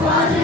Father